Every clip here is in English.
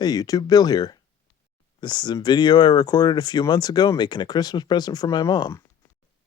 Hey YouTube, Bill here. This is a video I recorded a few months ago making a Christmas present for my mom.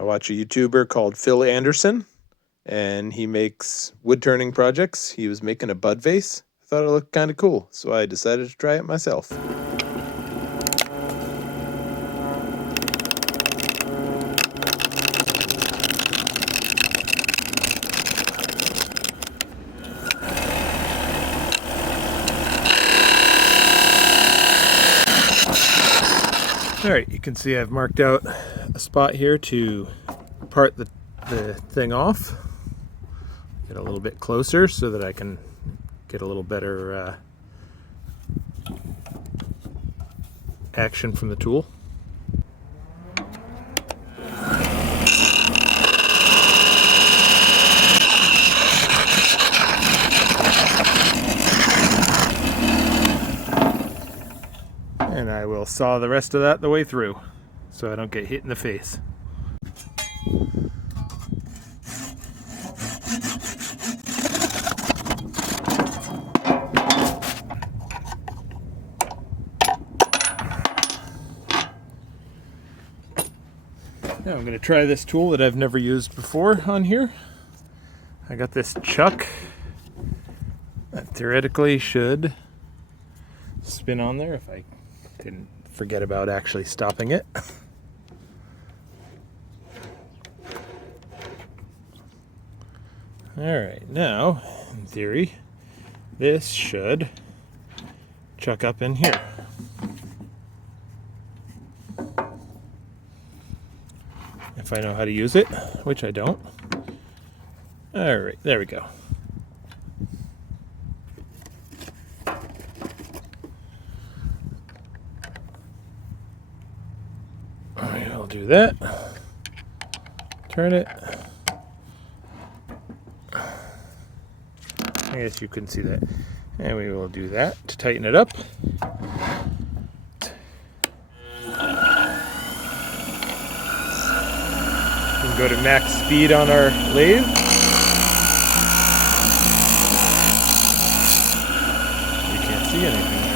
I watch a YouTuber called Phil Anderson, and he makes wood turning projects. He was making a bud vase. I thought it looked kind of cool, so I decided to try it myself. Alright, you can see I've marked out a spot here to part the thing off. Get a little bit closer so that I can get a little better action from the tool. And I will saw the rest of that the way through so I don't get hit in the face. Now I'm going to try this tool that I've never used before on here. I got this chuck that theoretically should spin on there if I didn't forget about actually stopping it. Alright, now, in theory, this should chuck up in here. If I know how to use it, which I don't. Alright, there we go. Alright, I'll do that. Turn it. I guess you couldn't see that. And we will do that to tighten it up. We can go to max speed on our lathe. You can't see anything there.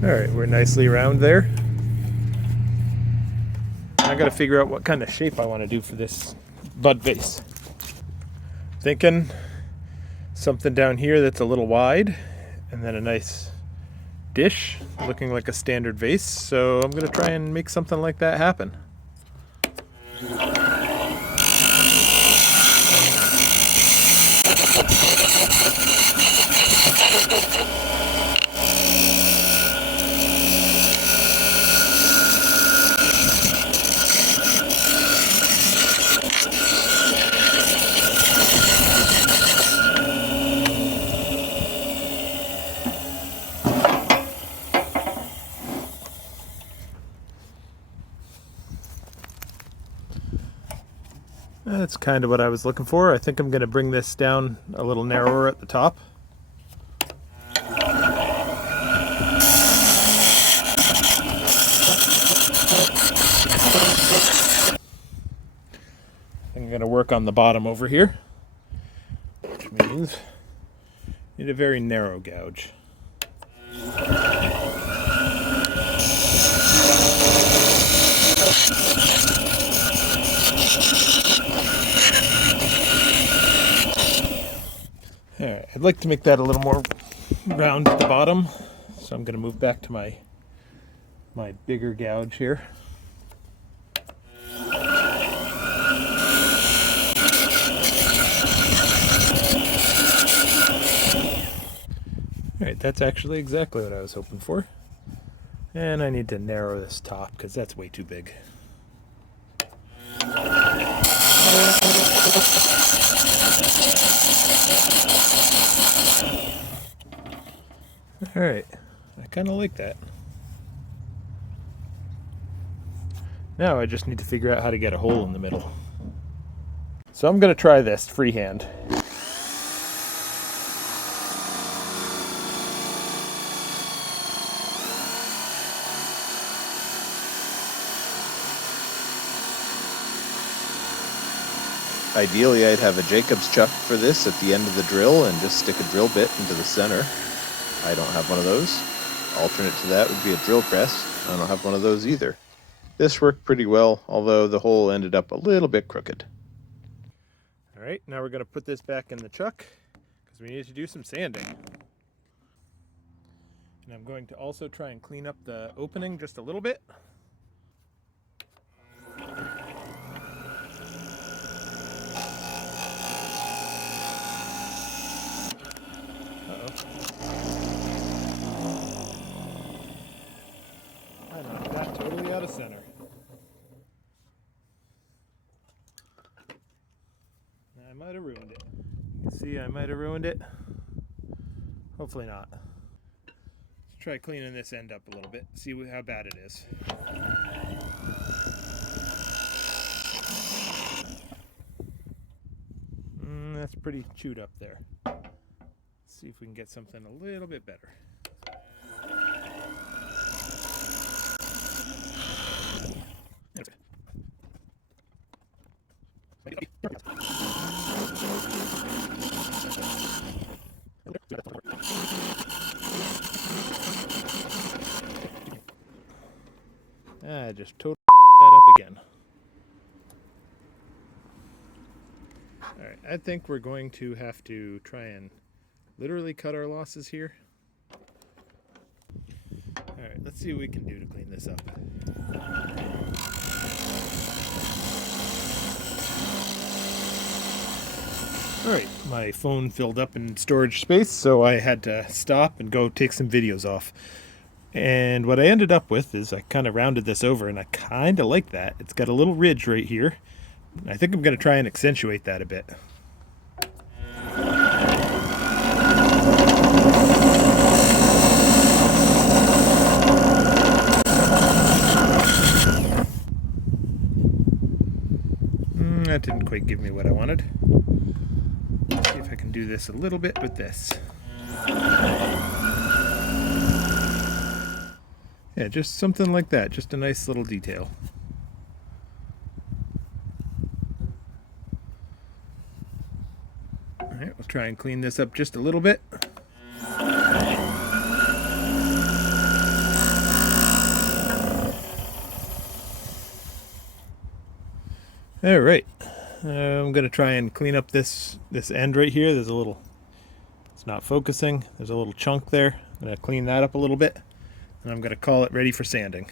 Alright, we're nicely round there. I gotta figure out what kind of shape I want to do for this bud vase. Thinking something down here that's a little wide, and then a nice dish looking like a standard vase. So I'm gonna try and make something like that happen. That's kind of what I was looking for. I think I'm going to bring this down a little narrower at the top. I'm going to work on the bottom over here, which means I need a very narrow gouge. Alright, I'd like to make that a little more round at the bottom, so I'm going to move back to my bigger gouge here. Alright, that's actually exactly what I was hoping for. And I need to narrow this top because that's way too big. Alright, I kind of like that. Now I just need to figure out how to get a hole in the middle. So I'm going to try this freehand. Ideally, I'd have a Jacob's chuck for this at the end of the drill and just stick a drill bit into the center. I don't have one of those. Alternate to that would be a drill press. I don't have one of those either. This worked pretty well, although the hole ended up a little bit crooked. All right, now we're going to put this back in the chuck because we need to do some sanding. And I'm going to also try and clean up the opening just a little bit. I got totally out of center. I might have ruined it. You can see I might have ruined it. Hopefully not. Let's try cleaning this end up a little bit, see how bad it is. That's pretty chewed up there. Let's see if we can get something a little bit better. I just totally that up again. Alright, I think we're going to have to try and literally cut our losses here. Alright, let's see what we can do to clean this up. Alright, my phone filled up in storage space, so I had to stop and go take some videos off. And what I ended up with is I kind of rounded this over, and I kind of like that. It's got a little ridge right here. I think I'm going to try and accentuate that a bit. That didn't quite give me what I wanted. Let's see if I can do this a little bit with this. Yeah, just something like that. Just a nice little detail. Alright, we'll try and clean this up just a little bit. Alright, I'm going to try and clean up this end right here. There's a little, it's not focusing. There's a little chunk there. I'm going to clean that up a little bit. And I'm going to call it ready for sanding.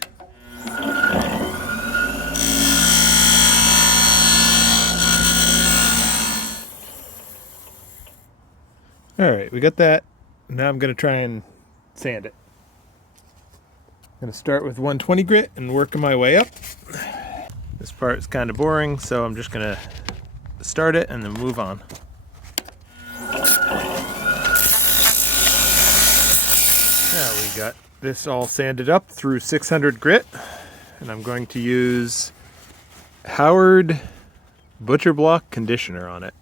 Alright, we got that. Now I'm going to try and sand it. I'm going to start with 120 grit and work my way up. This part is kind of boring, so I'm just going to start it and then move on. Now we got this all sanded up through 600 grit, and I'm going to use Howard Butcher Block conditioner on it.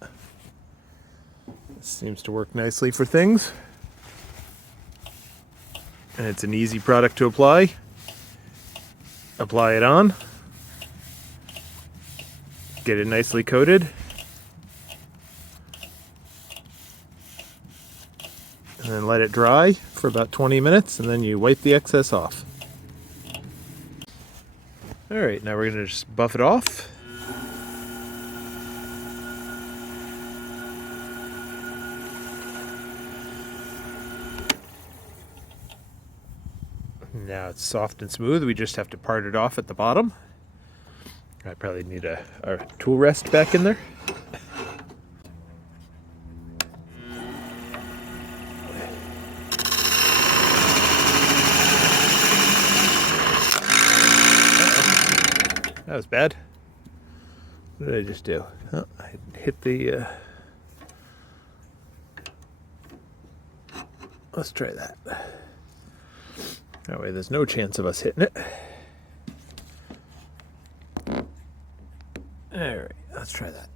This seems to work nicely for things, and it's an easy product to apply. Apply it on, get it nicely coated, and then let it dry for about 20 minutes, and then you wipe the excess off. Alright, now we're going to just buff it off. Now it's soft and smooth, we just have to part it off at the bottom. I probably need a tool rest back in there. That was bad. What did I just do? Oh, I hit the... Let's try that. That way there's no chance of us hitting it. Alright, let's try that.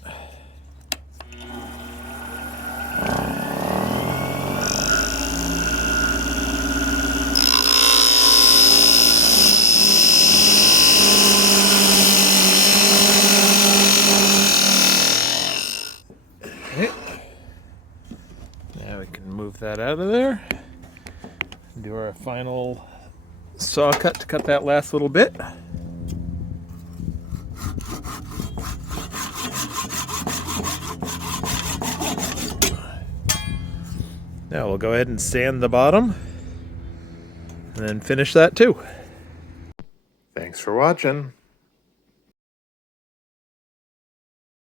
that out of there. Do our final saw cut to cut that last little bit. Now we'll go ahead and sand the bottom and then finish that too. Thanks for watching.